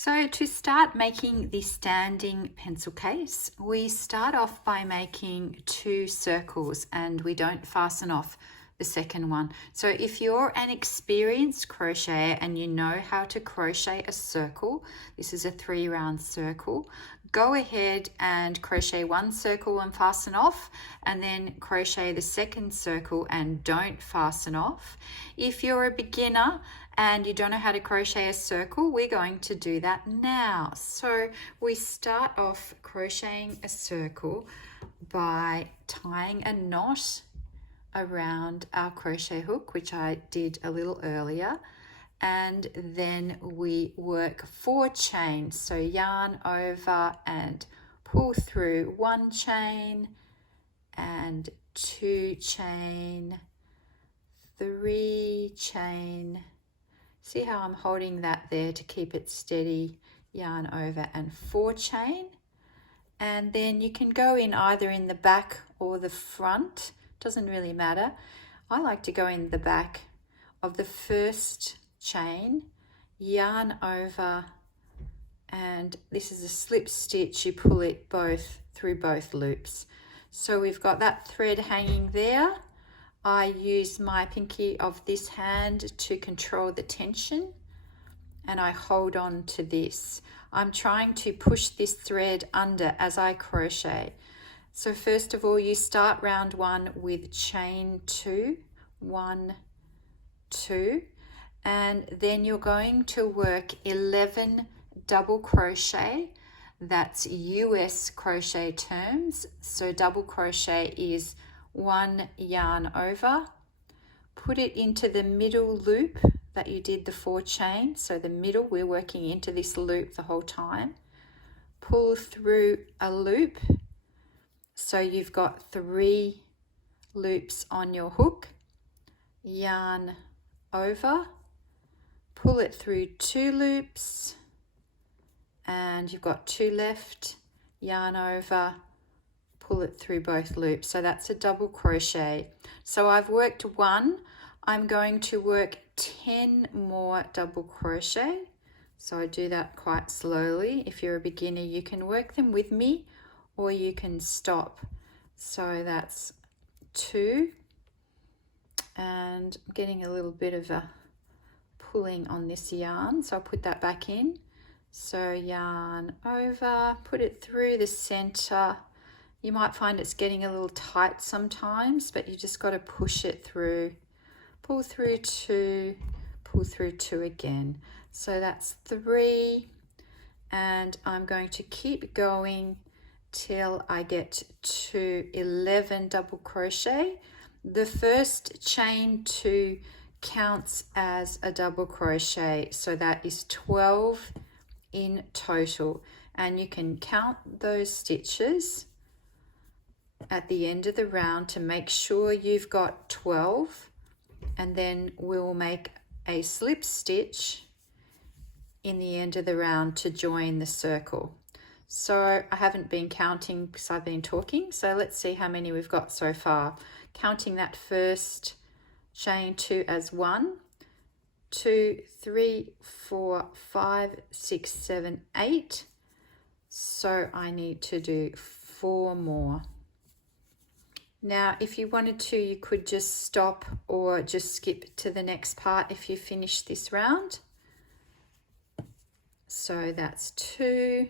So to start making the standing pencil case, we start off by making 2 circles and we don't fasten off the second one. So if you're an experienced crocheter and you know how to crochet a circle, this is a 3-round circle, go ahead and crochet 1 circle and fasten off, and then crochet the second circle and don't fasten off. If you're a beginner and you don't know how to crochet a circle, we're going to do that now. So we start off crocheting a circle by tying a knot around our crochet hook, which I did a little earlier, and then we work 4 chains. So yarn over and pull through 1 chain and 2 chain, 3 chain. See how I'm holding that there to keep it steady, yarn over and 4 chain. And then you can go in either in the back or the front, doesn't really matter. I like to go in the back of the first chain, yarn over, and this is a slip stitch, you pull it both through both loops. So we've got that thread hanging there. I use my pinky of this hand to control the tension and I hold on to this. I'm trying to push this thread under as I crochet. So first of all, you start round 1 with chain 2, 1, 2, and then you're going to work 11 double crochet. That's US crochet terms. So double crochet is 1 yarn over, put it into the middle loop that you did the 4 chain. So the middle, we're working into this loop the whole time. Pull through a loop. So you've got 3 loops on your hook, yarn over, pull it through 2 loops, and you've got 2 left, yarn over, pull it through both loops. So that's a double crochet. So I've worked 1. I'm going to work 10 more double crochet. So I do that quite slowly. If you're a beginner, you can work them with me or you can stop. So that's 2, and I'm getting a little bit of a pulling on this yarn, so I'll put that back in. So yarn over, put it through the center. You might find it's getting a little tight sometimes, but you just got to push it through. Pull through 2, pull through 2 again. So that's 3, and I'm going to keep going till I get to 11 double crochet. The first chain 2 counts as a double crochet, so that is 12 in total, and you can count those stitches at the end of the round to make sure you've got 12, and then we'll make a slip stitch in the end of the round to join the circle. So I haven't been counting because I've been talking, so let's see how many we've got so far. Counting that first chain 2 as 1, 2, 3, 4, 5, 6, 7, 8. So I need to do 4 more. Now, if you wanted to, you could just stop or just skip to the next part if you finish this round. So that's 2.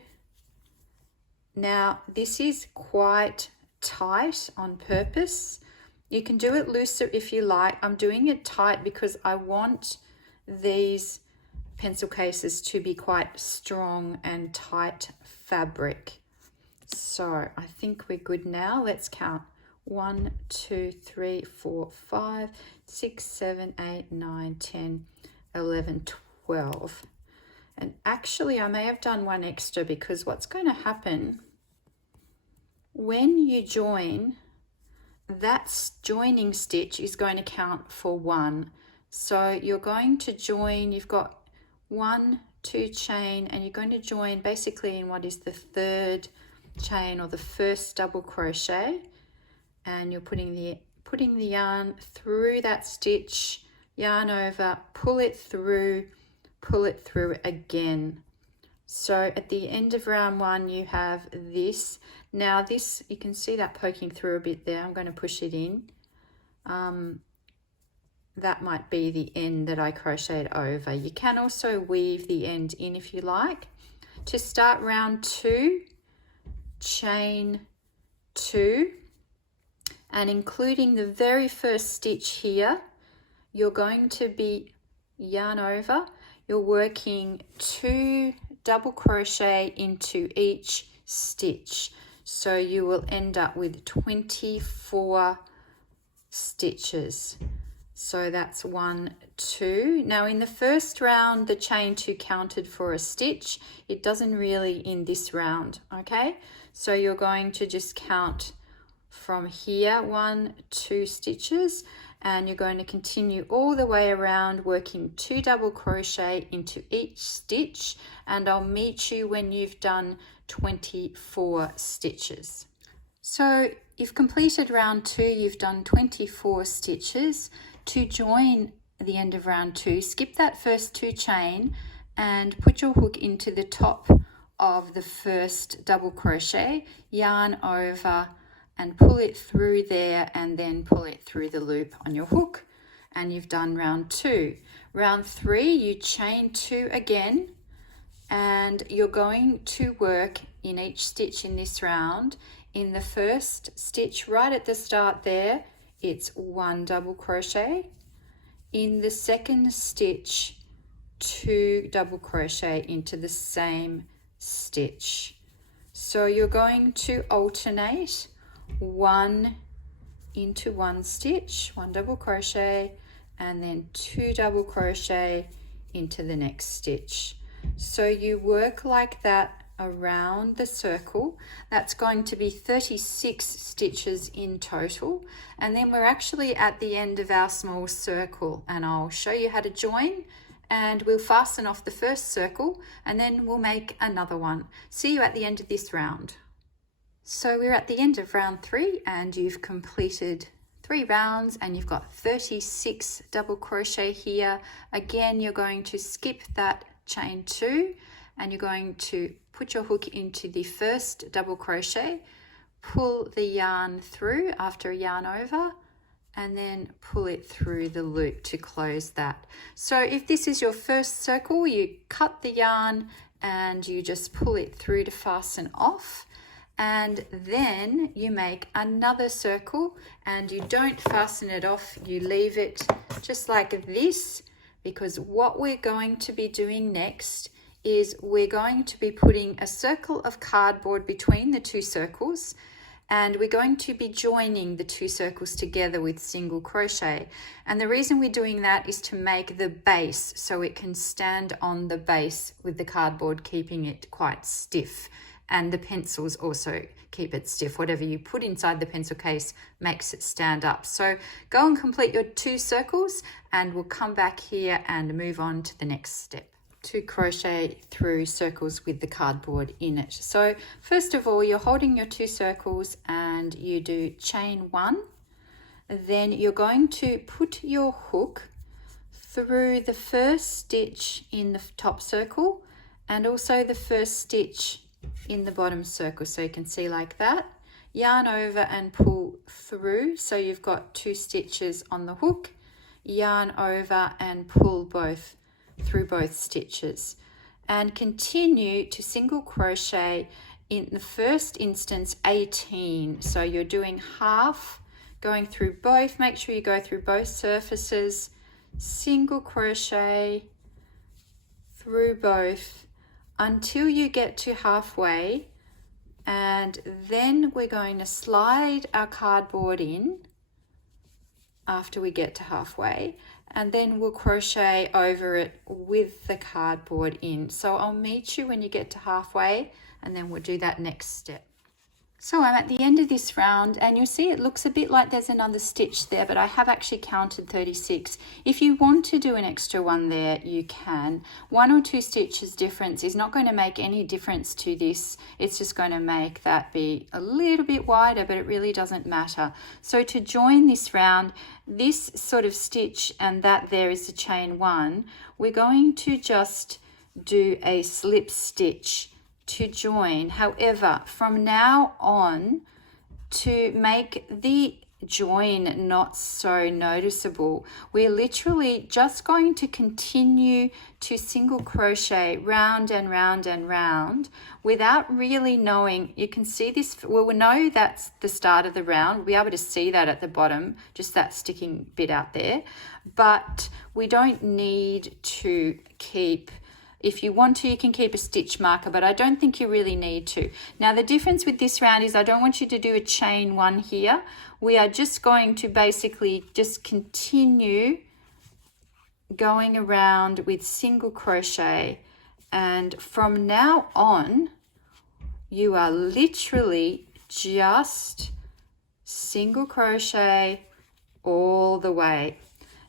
Now, this is quite tight on purpose. You can do it looser if you like. I'm doing it tight because I want these pencil cases to be quite strong and tight fabric. So I think we're good now. Let's count. 1, 2, 3, 4, 5, 6, 7, 8, 9, 10, 11, 12. And actually I may have done 1 extra because what's going to happen when you join, that joining stitch is going to count for 1. So you're going to join, you've got 1, 2 chain, and you're going to join basically in what is the 3rd chain or the first double crochet, and you're putting the yarn through that stitch, yarn over, pull it through again. So at the end of round 1 you have this. Now this, you can see that poking through a bit there. I'm going to push it in. That might be the end that I crocheted over. You can also weave the end in if you like. To start round 2, chain 2, and including the very first stitch here, you're going to be yarn over. You're working 2 double crochet into each stitch. So you will end up with 24 stitches. So that's 1, 2. Now in the first round, the chain 2 counted for a stitch. It doesn't really in this round, okay? So you're going to just count from here, 1, 2 stitches, and you're going to continue all the way around working 2 double crochet into each stitch, and I'll meet you when you've done 24 stitches. So you've completed round 2, you've done 24 stitches. To join the end of round 2, skip that first 2 chain and put your hook into the top of the first double crochet, yarn over and pull it through there, and then pull it through the loop on your hook, and you've done round 2. Round 3, you chain 2 again, and you're going to work in each stitch in this round. In the first stitch right at the start there, it's 1 double crochet. In the second stitch, 2 double crochet into the same stitch. So you're going to alternate 1 into 1 stitch, 1 double crochet, and then 2 double crochet into the next stitch. So you work like that around the circle. That's going to be 36 stitches in total, and then we're actually at the end of our small circle, and I'll show you how to join, and we'll fasten off the first circle and then we'll make another one. See you at the end of this round. So we're at the end of round 3, and you've completed 3 rounds and you've got 36 double crochet here. Again, you're going to skip that chain 2 and you're going to put your hook into the first double crochet, pull the yarn through after a yarn over, and then pull it through the loop to close that. So if this is your first circle, you cut the yarn and you just pull it through to fasten off, and then you make another circle and you don't fasten it off, you leave it just like this, because what we're going to be doing next is we're going to be putting a circle of cardboard between the 2 circles, and we're going to be joining the 2 circles together with single crochet. And the reason we're doing that is to make the base so it can stand on the base with the cardboard, keeping it quite stiff. And the pencils also keep it stiff. Whatever you put inside the pencil case makes it stand up. So go and complete your 2 circles and we'll come back here and move on to the next step. To crochet through circles with the cardboard in it. So first of all, you're holding your 2 circles and you do chain 1. Then you're going to put your hook through the first stitch in the top circle and also the first stitch in the bottom circle, so you can see like that. Yarn over and pull through, so you've got 2 stitches on the hook. Yarn over and pull both through both stitches, and continue to single crochet in the first instance 18. So you're doing half, going through both. Make sure you go through both surfaces, single crochet through both until you get to halfway, and then we're going to slide our cardboard in after we get to halfway, and then we'll crochet over it with the cardboard in. So I'll meet you when you get to halfway, and then we'll do that next step. So I'm at the end of this round, and you'll see it looks a bit like there's another stitch there, but I have actually counted 36. If you want to do an extra one there, you can. 1 or 2 stitches difference is not going to make any difference to this. It's just going to make that be a little bit wider, but it really doesn't matter. So to join this round, this sort of stitch and that there is the chain 1, we're going to just do a slip stitch to join. However, from now on, to make the join not so noticeable, we're literally just going to continue to single crochet round and round and round without really knowing. You can see this, we'll know that's the start of the round. We'll be able to see that at the bottom, just that sticking bit out there, but we don't need to keep. If you want to, you can keep a stitch marker, but I don't think you really need to. Now, the difference with this round is I don't want you to do a chain one here. We are just going to basically just continue going around with single crochet. And from now on, you are literally just single crochet all the way.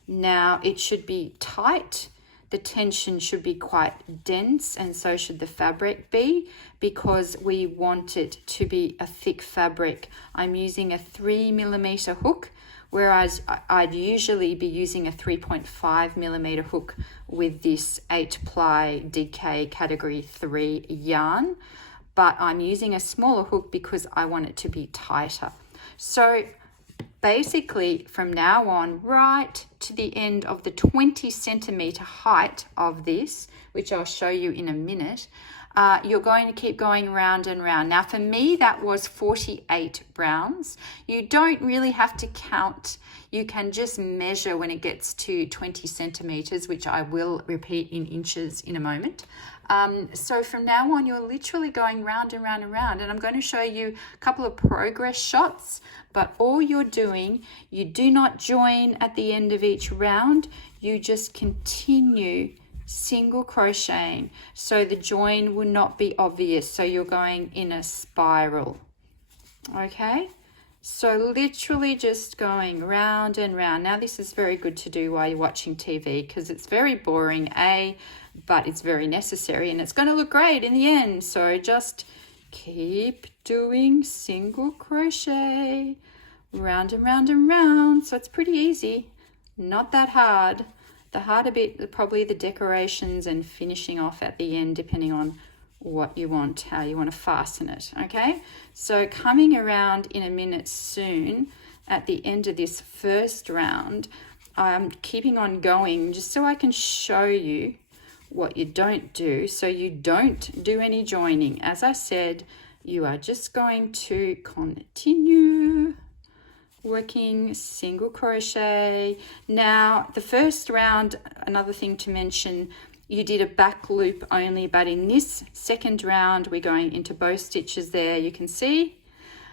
Now, it should be tight. The tension should be quite dense, and so should the fabric be, because we want it to be a thick fabric. I'm using a 3mm hook, whereas I'd usually be using a 3.5mm hook with this 8-ply DK category 3 yarn, but I'm using a smaller hook because I want it to be tighter. So basically, from now on, right to the end of the 20cm height of this, which I'll show you in a minute, you're going to keep going round and round. Now, for me, that was 48 rounds. You don't really have to count. You can just measure when it gets to 20 centimeters, which I will repeat in inches in a moment. So from now on, you're literally going round and round and round, and I'm going to show you a couple of progress shots, but all you're doing, you do not join at the end of each round, you just continue single crocheting, so the join will not be obvious, so you're going in a spiral. Okay, so literally just going round and round. Now, this is very good to do while you're watching TV, because it's very boring, but it's very necessary, and it's going to look great in the end. So just keep doing single crochet round and round and round. So it's pretty easy, not that hard. The harder bit are probably the decorations and finishing off at the end, depending on what you want, how you want to fasten it. Okay, so coming around in a minute soon at the end of this first round, I'm keeping on going just so I can show you what you don't do. So you don't do any joining. As I said, you are just going to continue working single crochet. Now, the first round, another thing to mention, you did a back loop only, but in this second round, we're going into both stitches there, you can see.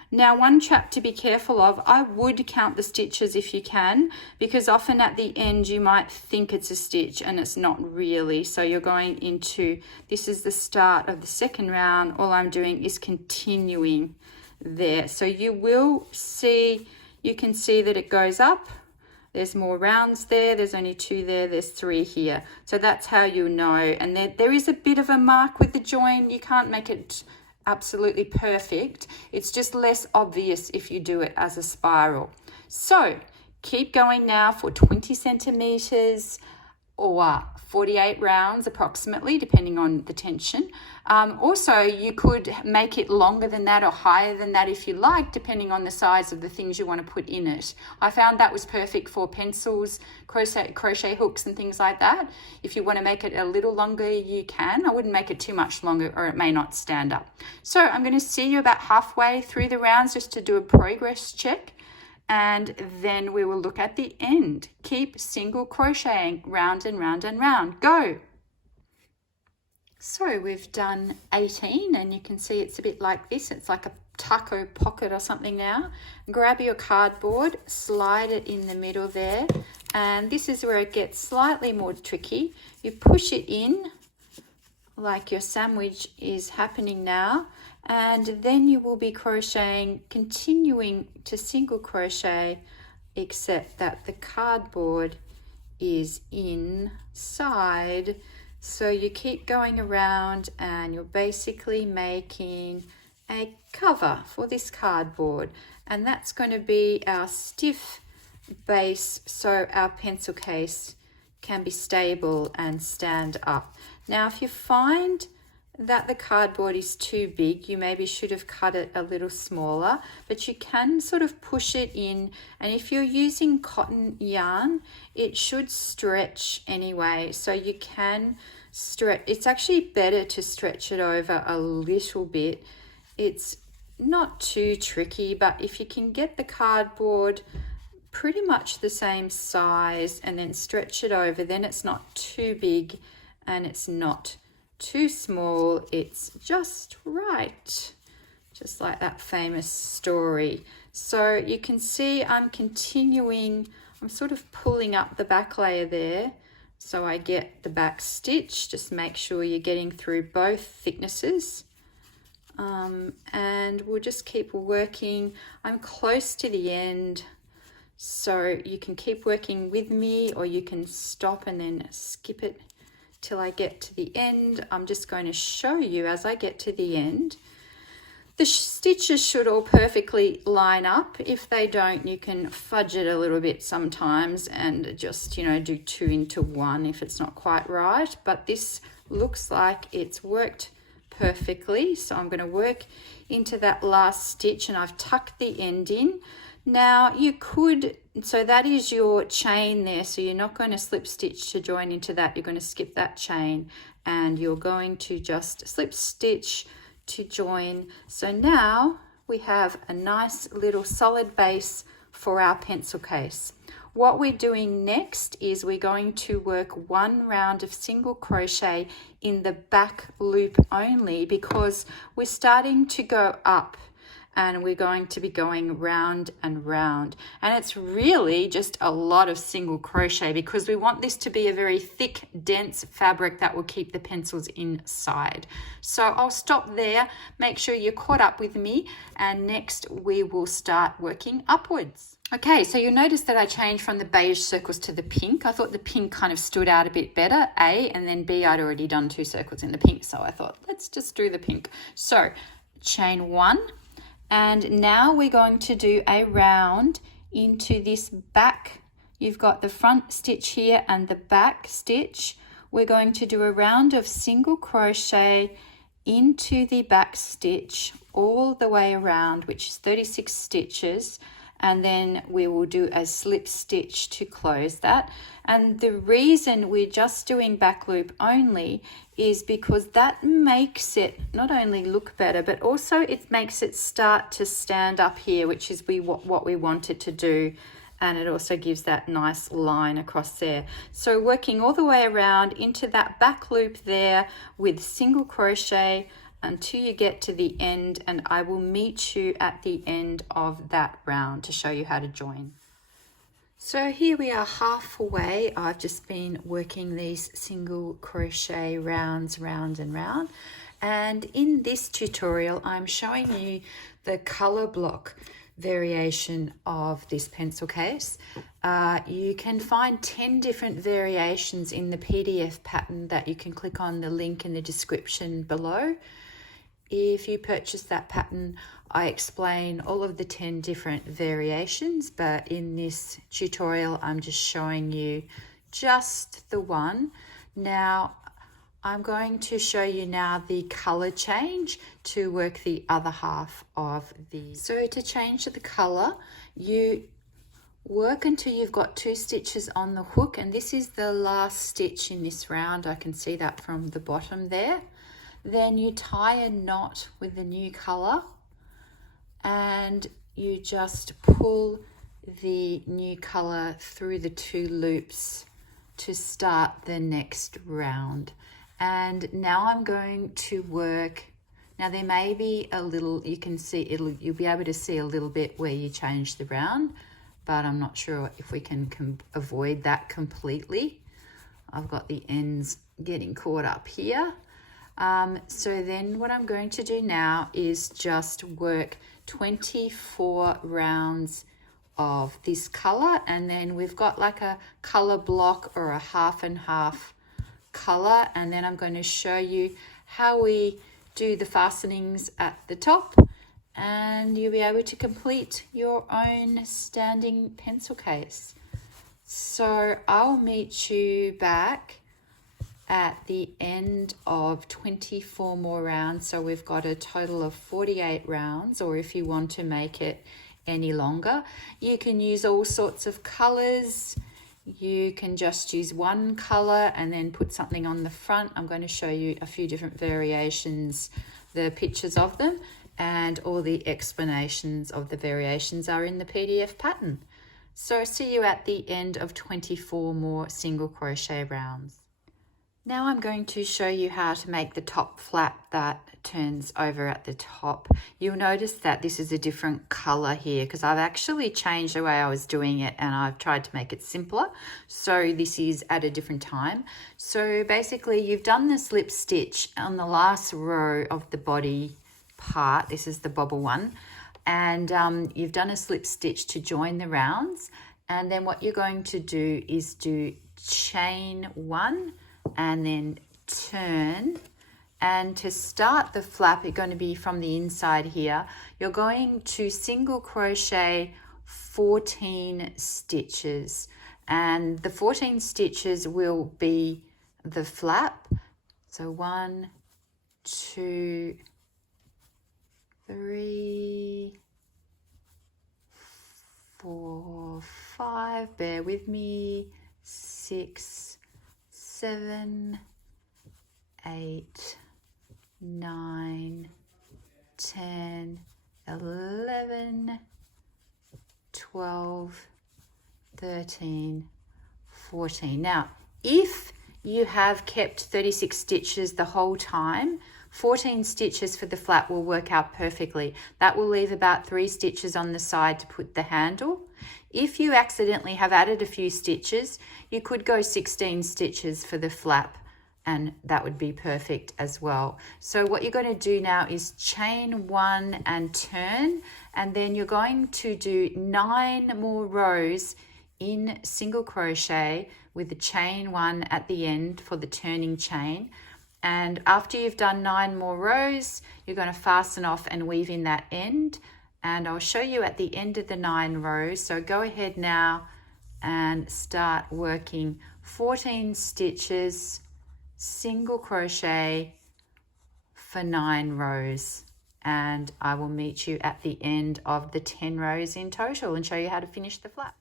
Now, one trap to be careful of, I would count the stitches if you can, because often at the end you might think it's a stitch and it's not really. So you're going into, this is the start of the second round. All I'm doing is continuing there. So you will see, you can see that it goes up. There's more rounds there. There's only 2 there. There's 3 here. So that's how you know. And there is a bit of a mark with the join. You can't make it absolutely perfect. It's just less obvious if you do it as a spiral. So keep going now for 20 centimeters or 48 rounds approximately, depending on the tension. Also, you could make it longer than that or higher than that if you like, depending on the size of the things you want to put in it. I found that was perfect for pencils, crochet hooks and things like that. If you want to make it a little longer, you can. I wouldn't make it too much longer or it may not stand up. So I'm going to see you about halfway through the rounds just to do a progress check. And then we will look at the end. Keep single crocheting round and round and round. Go. So we've done 18 and you can see it's a bit like this. It's like a taco pocket or something now. Grab your cardboard, slide it in the middle there. And this is where it gets slightly more tricky. You push it in like your sandwich is happening now. And then you will be crocheting, continuing to single crochet, except that the cardboard is inside. So you keep going around and you're basically making a cover for this cardboard. And that's going to be our stiff base, so our pencil case can be stable and stand up. Now, if you find that the cardboard is too big, you maybe should have cut it a little smaller, but you can sort of push it in, and if you're using cotton yarn, it should stretch anyway, so you can stretch. It's actually better to stretch it over a little bit. It's not too tricky, but if you can get the cardboard pretty much the same size and then stretch it over, then it's not too big and it's not too small, it's just right, just like that famous story. So you can see I'm sort of pulling up the back layer there so I get the back stitch. Just make sure you're getting through both thicknesses, and we'll just keep working. I'm close to the end, so you can keep working with me, or you can stop and then skip it till I get to the end. I'm just going to show you as I get to the end. The stitches should all perfectly line up. If they don't, you can fudge it a little bit sometimes and just, do 2 into 1 if it's not quite right. But this looks like it's worked perfectly. So I'm going to work into that last stitch, and I've tucked the end in. Now you could, so that is your chain there, so you're not going to slip stitch to join into that, you're going to skip that chain and you're going to just slip stitch to join. So now we have a nice little solid base for our pencil case. What we're doing next is we're going to work 1 round of single crochet in the back loop only, because we're starting to go up and we're going to be going round and round. And it's really just a lot of single crochet because we want this to be a very thick, dense fabric that will keep the pencils inside. So I'll stop there. Make sure you're caught up with me, and next we will start working upwards. Okay, so you'll notice that I changed from the beige circles to the pink. I thought the pink kind of stood out a bit better, A, and then B, I'd already done 2 circles in the pink, so I thought, let's just do the pink. So chain 1, and now we're going to do a round into this back. You've got the front stitch here and the back stitch. We're going to do a round of single crochet into the back stitch all the way around, which is 36 stitches, and then we will do a slip stitch to close that. And the reason we're just doing back loop only is because that makes it not only look better, but also it makes it start to stand up here, which is what we want it to do. And it also gives that nice line across there. So working all the way around into that back loop there with single crochet until you get to the end, and I will meet you at the end of that round to show you how to join. So here we are halfway. I've just been working these single crochet rounds round and round, and in this tutorial I'm showing you the color block variation of this pencil case. You can find 10 different variations in the PDF pattern that you can click on the link in the description below. If you purchase that pattern, I explain all of the 10 different variations, but in this tutorial I'm just showing you just the one. Now I'm going to show you now the color change to work the other half of the. So to change the color, you work until you've got 2 stitches on the hook, and this is the last stitch in this round. I can see that from the bottom there. Then you tie a knot with the new color and you just pull the new color through the 2 loops to start the next round. And now I'm going to work. Now there may be a little, you can see you'll be able to see a little bit where you change the round, but I'm not sure if we can avoid that completely. I've got the ends getting caught up here. So then what I'm going to do now is just work 24 rounds of this color, and then we've got like a color block or a half and half color, and then I'm going to show you how we do the fastenings at the top, and you'll be able to complete your own standing pencil case. So I'll meet you back at the end of 24 more rounds. So we've got a total of 48 rounds, or if you want to make it any longer, you can use all sorts of colors. You can just use one color and then put something on the front. I'm going to show you a few different variations, the pictures of them, and all the explanations of the variations are in the PDF pattern. So see you at the end of 24 more single crochet rounds. Now I'm going to show you how to make the top flap that turns over at the top. You'll notice that this is a different color here because I've actually changed the way I was doing it and I've tried to make it simpler. So this is at a different time. So basically you've done the slip stitch on the last row of the body part. This is the bobble one. And you've done a slip stitch to join the rounds. And then what you're going to do is do chain one, and then turn, and to start the flap, it's going to be from the inside here. You're going to single crochet 14 stitches, and the 14 stitches will be the flap. So 1, 2, 3, 4, 5, bear with me, 6, 7, 8, 9, 10, 11, 12, 13, 14. Now, if you have kept 36 stitches the whole time, 14 stitches for the flap will work out perfectly. That will leave about 3 stitches on the side to put the handle. If you accidentally have added a few stitches, you could go 16 stitches for the flap, and that would be perfect as well. So what you're going to do now is chain 1 and turn, and then you're going to do 9 more rows in single crochet with the chain 1 at the end for the turning chain. And after you've done 9 more rows, you're going to fasten off and weave in that end. And I'll show you at the end of the 9 rows. So go ahead now and start working 14 stitches, single crochet for 9 rows. And I will meet you at the end of the 10 rows in total and show you how to finish the flap.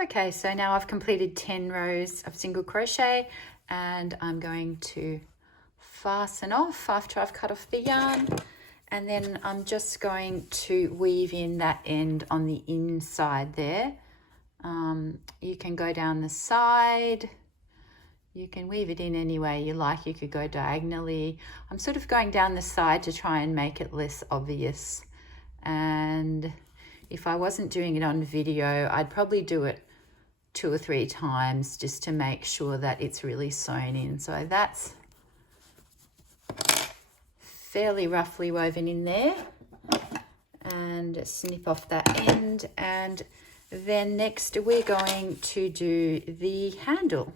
Okay, so now I've completed 10 rows of single crochet, and I'm going to fasten off after I've cut off the yarn, and then I'm just going to weave in that end on the inside there. You can go down the side, you can weave it in any way you like. You could go diagonally. I'm sort of going down the side to try and make it less obvious, and if I wasn't doing it on video, I'd probably do it 2 or 3 times just to make sure that it's really sewn in. So that's fairly roughly woven in there, and snip off that end. And then next we're going to do the handle.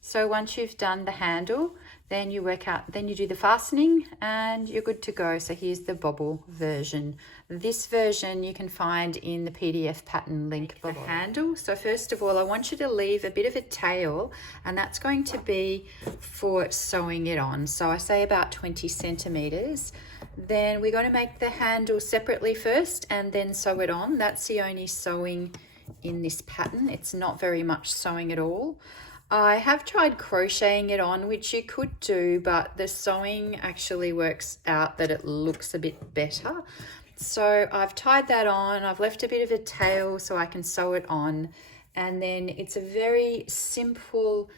So once you've done the handle, then you do the fastening and you're good to go. So here's the bobble version. This version you can find in the PDF pattern link below. The handle. So first of all, I want you to leave a bit of a tail, and that's going to be for sewing it on. So I say about 20 centimeters. Then we're going to make the handle separately first and then sew it on. That's the only sewing in this pattern. It's not very much sewing at all. I have tried crocheting it on, which you could do, but the sewing actually works out that it looks a bit better. So I've tied that on. I've left a bit of a tail so I can sew it on. And then it's a very simple,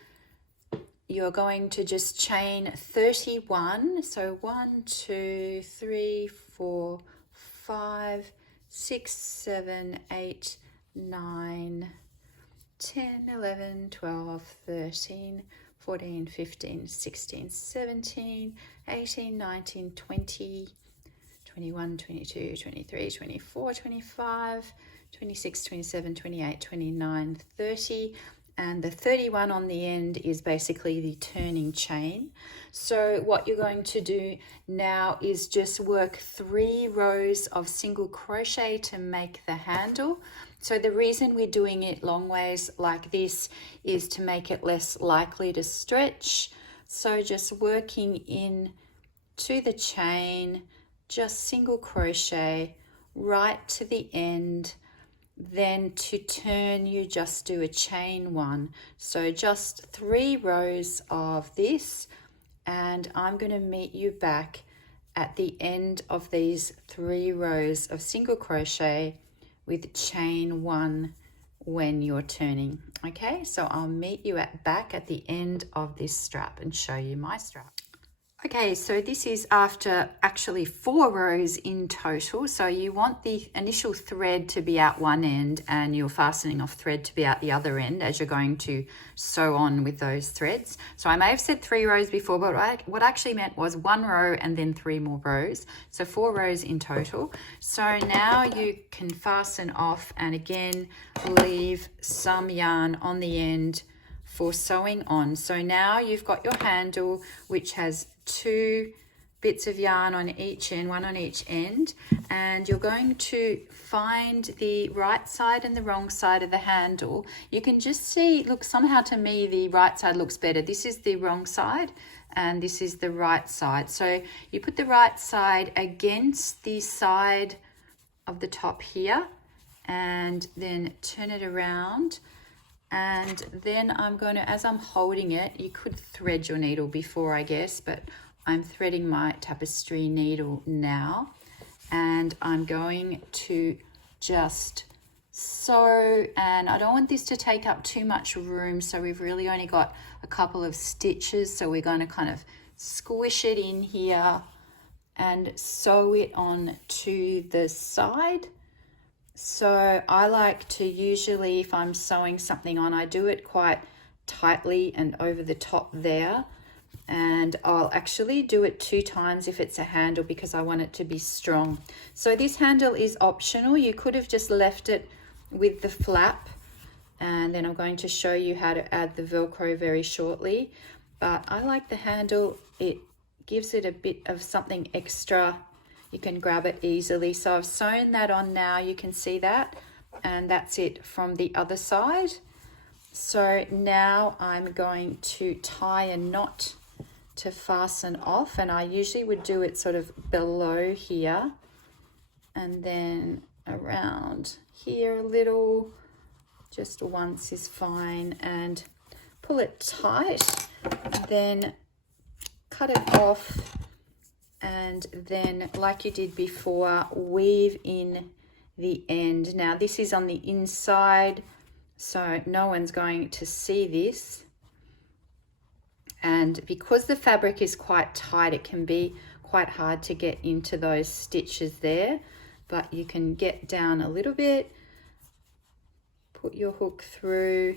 you're going to just chain 31. So 1, 2, 3, 4, 5, 6, 7, 8, 9, 10, 11, 12, 13, 14, 15, 16, 17, 18, 19, 20, 21, 22, 23, 24, 25, 26, 27, 28, 29, 30. And the 31 on the end is basically the turning chain. So what you're going to do now is just work 3 rows of single crochet to make the handle. So the reason we're doing it long ways like this is to make it less likely to stretch. So just working in to the chain, just single crochet right to the end. Then to turn, you just do a chain one. So just 3 rows of this, and I'm going to meet you back at the end of these 3 rows of single crochet with chain 1 when you're turning. Okay, so I'll meet you back at the end of this strap and show you my strap. Okay, so this is after actually 4 rows in total. So you want the initial thread to be out one end and your fastening off thread to be out the other end as you're going to sew on with those threads. So I may have said 3 rows before, but what I actually meant was 1 row and then 3 more rows. So 4 rows in total. So now you can fasten off and again leave some yarn on the end for sewing on. So now you've got your handle which has 2 bits of yarn on each end, 1 on each end, and you're going to find the right side and the wrong side of the handle. You can just see, look, somehow to me the right side looks better. This is the wrong side and this is the right side. So you put the right side against the side of the top here and then turn it around. And then I'm going to, as I'm holding it, you could thread your needle before, I guess, but I'm threading my tapestry needle now. And I'm going to just sew, and I don't want this to take up too much room, so we've really only got a couple of stitches. So we're going to kind of squish it in here and sew it on to the side. So I like to usually, if I'm sewing something on, I do it quite tightly and over the top there. And I'll actually do it 2 times if it's a handle because I want it to be strong. So this handle is optional. You could have just left it with the flap. And then I'm going to show you how to add the Velcro very shortly. But I like the handle. It gives it a bit of something extra. You can grab it easily. So I've sewn that on now, you can see that, and that's it from the other side. So now I'm going to tie a knot to fasten off, and I usually would do it sort of below here and then around here a little, just once is fine, and pull it tight, then cut it off. And then, like you did before, weave in the end. Now this is on the inside, so no one's going to see this. And because the fabric is quite tight, it can be quite hard to get into those stitches there, but you can get down a little bit, put your hook through.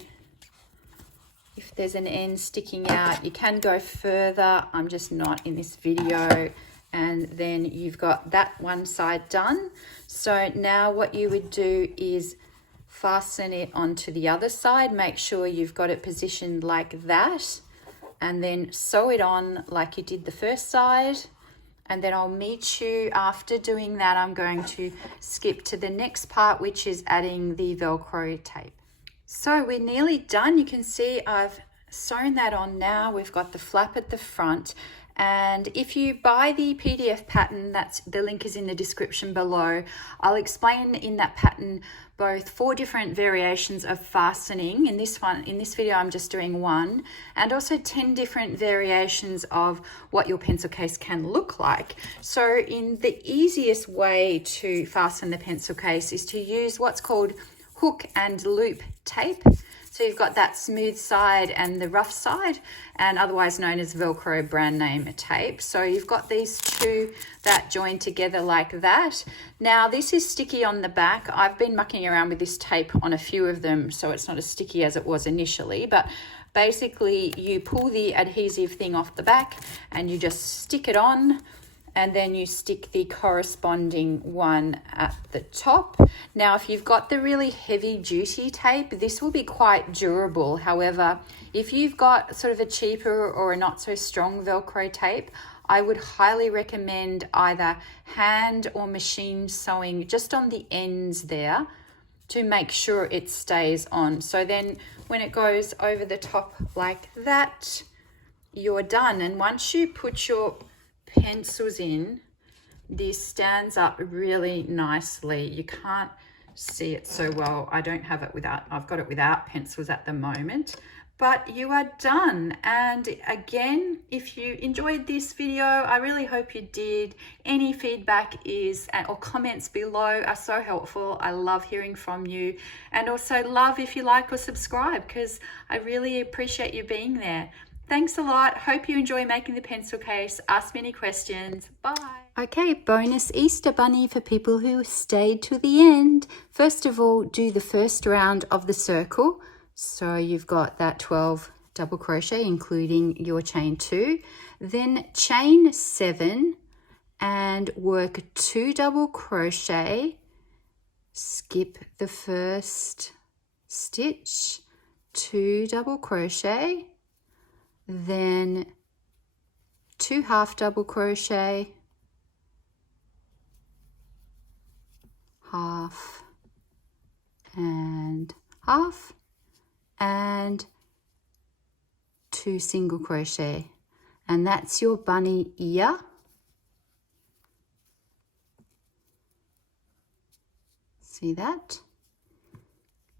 If there's an end sticking out, you can go further. I'm just not in this video. And then you've got that one side done. So now what you would do is fasten it onto the other side. Make sure you've got it positioned like that, and then sew it on like you did the first side. And then I'll meet you after doing that. I'm going to skip to the next part, which is adding the Velcro tape. So we're nearly done. You can see I've sewn that on now. We've got the flap at the front. And if you buy the PDF pattern, the link is in the description below. I'll explain in that pattern both 4 different variations of fastening. In this video, I'm just doing 1, and also 10 different variations of what your pencil case can look like. So in the easiest way to fasten the pencil case is to use what's called hook and loop tape. So you've got that smooth side and the rough side, and otherwise known as Velcro brand name tape. So you've got these 2 that join together like that. Now this is sticky on the back. I've been mucking around with this tape on a few of them, so it's not as sticky as it was initially, but basically you pull the adhesive thing off the back and you just stick it on, and then you stick the corresponding one at the top. Now, if you've got the really heavy duty tape, this will be quite durable. However, if you've got sort of a cheaper or a not so strong Velcro tape, I would highly recommend either hand or machine sewing just on the ends there to make sure it stays on. So then when it goes over the top like that, you're done. And once you put your pencils in, this stands up really nicely. You can't see it so well. I don't have it without, I've got it without pencils at the moment, but you are done. And again, if you enjoyed this video, I really hope you did. Any feedback is or comments below are so helpful. I love hearing from you, and also love if you like or subscribe, because I really appreciate you being there. Thanks a lot. Hope you enjoy making the pencil case. Ask me any questions. Bye. Okay, bonus Easter bunny for people who stayed to the end. First of all, do the first round of the circle. So you've got that 12 double crochet, including your chain 2. Then chain 7 and work 2 double crochet. Skip the first stitch, 2 double crochet. Then 2 half double crochet, half and half, and 2 single crochet, and that's your bunny ear. See that?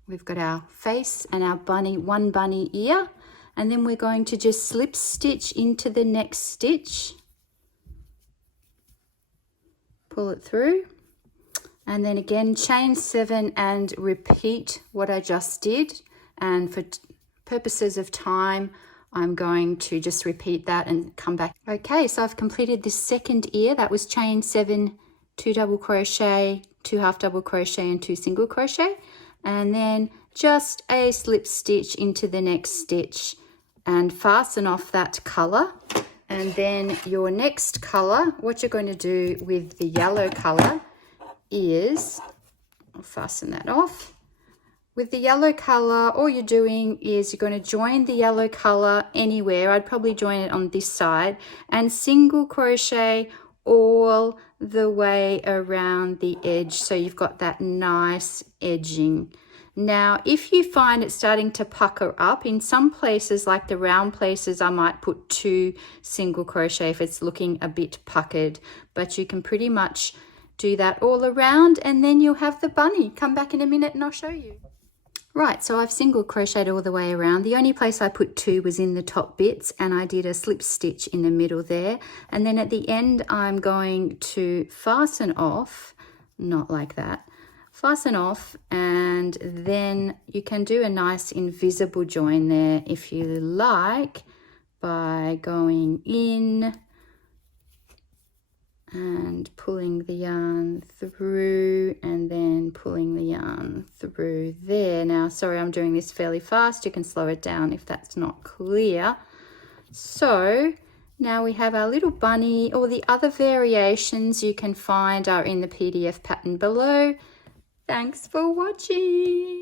We've got our face and our bunny, one bunny ear. And then we're going to just slip stitch into the next stitch, pull it through, and then again chain 7 and repeat what I just did. And for purposes of time, I'm going to just repeat that and come back. Okay, so I've completed this second ear. That was chain 7, 2 double crochet, 2 half double crochet and 2 single crochet, and then just a slip stitch into the next stitch and fasten off that color. And then your next color, what you're going to do with the yellow color is, I'll fasten that off. With the yellow color, all you're doing is you're going to join the yellow color anywhere. I'd probably join it on this side and single crochet all the way around the edge, so you've got that nice edging. Now, if you find it starting to pucker up, in some places, like the round places, I might put 2 single crochet if it's looking a bit puckered, but you can pretty much do that all around, and then you'll have the bunny. Come back in a minute and I'll show you. Right, so I've single crocheted all the way around. The only place I put 2 was in the top bits, and I did a slip stitch in the middle there. And then at the end, I'm going to fasten off, not like that, fasten off, and then you can do a nice invisible join there if you like, by going in and pulling the yarn through and then pulling the yarn through there. Now, sorry, I'm doing this fairly fast. You can slow it down if that's not clear. So now we have our little bunny. All the other variations you can find are in the PDF pattern below. Thanks for watching.